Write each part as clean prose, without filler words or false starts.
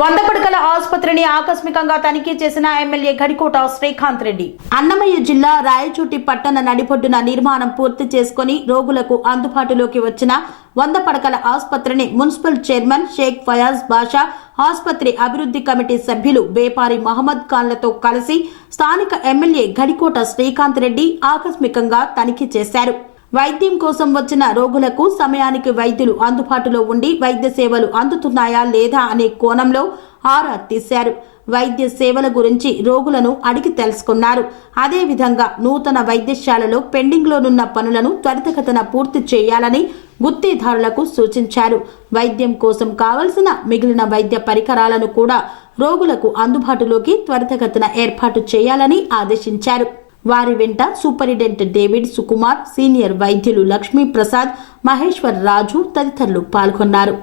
100 పడకల ఆసుపత్రిని ఆకస్మికంగా తనిఖీ చేసిన ఎమ్మెల్యే గడికోట శ్రీకాంత్ రెడ్డి. అన్నమయ్య జిల్లా రాయచోటి పట్టణ నడిబొడ్డున నిర్మాణం పూర్తి చేసుకుని రోగులకు అందుబాటులోకి వచ్చిన 100 పడకల ఆసుపత్రిని మున్సిపల్ చైర్మన్ షేక్ ఫయాజ్ బాషా, ఆసుపత్రి అభివృద్ధి కమిటీ సభ్యులు బేపారి మహమ్మద్ ఖాన్లతో కలిసి స్థానిక ఎమ్మెల్యే గడికోట శ్రీకాంత్ రెడ్డి ఆకస్మికంగా తనిఖీ చేశారు. వైద్యం కోసం వచ్చిన రోగులకు సమయానికి వైద్యులు అందుబాటులో ఉండి వైద్య సేవలు అందుతున్నాయా లేదా అనే కోణంలో ఆరా తీశారు. వైద్య సేవల గురించి రోగులను అడిగి తెలుసుకున్నారు. అదేవిధంగా నూతన వైద్యశాలలో పెండింగ్లోనున్న పనులను త్వరితగతిన పూర్తి చేయాలని గుత్తేదారులకు సూచించారు. వైద్యం కోసం కావలసిన మిగిలిన వైద్య పరికరాలను కూడా రోగులకు అందుబాటులోకి త్వరితగతిన ఏర్పాటు చేయాలని ఆదేశించారు. వారి వెంట సూపరింటెండెంట్ డేవిడ్ సుకుమార్, సీనియర్ వైద్యులు లక్ష్మీ ప్రసాద్, మహేశ్వర్ రాజు తదితరులు పాల్గొన్నారు.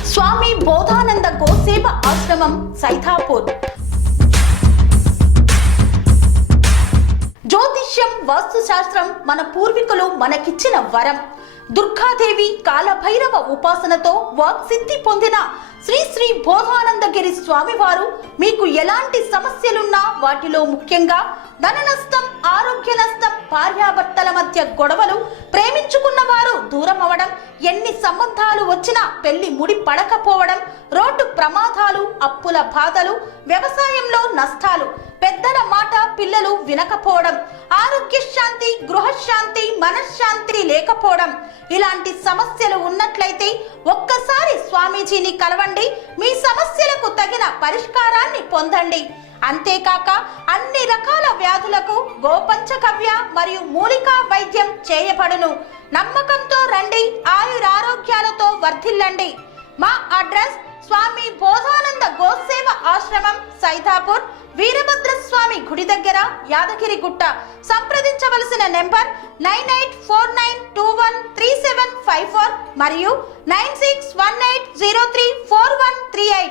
స్వామి బోధానంద గోసేవ ఆశ్రమం సైథాపూర్. జ్యోతిష్యం, వాస్తుశాస్త్రం మన పూర్వీకులు మనకిచ్చిన వరం. దుర్గాదేవి, కాలభైరవ ఉపాసనతో వాక్సిద్ధి పొందిన శ్రీ శ్రీ బోధానందగిరి స్వామివారు మీకు ఎలాంటి సమస్యలున్నా, వాటిలో ముఖ్యంగా ధన నష్టం, ఆరోగ్య నష్టం, భార్యాభర్తల మధ్య గొడవలు, ప్రేమించుకున్న వారు దూరం అవడం, ఎన్ని సంబంధాలు వచ్చినా పెళ్లి ముడి పడకపోవడం, రోడ్డు ప్రమాదాలు, అప్పుల బాధలు, వ్యవసాయంలో నష్టాలు, పెద్దల మాట పిల్లలు వినకపోవడం, ఆరోగ్య శాంతి, గృహశాంతి, మనశ్శాంతి లేకపోవడం, ఇలాంటి సమస్యలు ఉన్నట్లయితే ఒక్కసారి స్వామీజీని కలవండి. మీ సమస్యలకు తగిన పరిష్కారాన్ని పొందండి. అంతేకాక అన్ని రకాల వ్యాధులకు గోపంచకవ్య మరియు మూలికా వైద్యం చేయబడును. నమ్మకంతో రండి, ఆయురారోగ్యాలతో వర్ధిల్లండి. మా అడ్రస్ స్వామి బోధానంద గోసేవ ఆశ్రమం, సైథాపూర్, వీరభద్రస్వామి గుడి దగ్గర, యాదగిరిగుట్ట. సంప్రదించవలసిన నెంబర్ 9849213754 మరియు 9618034138.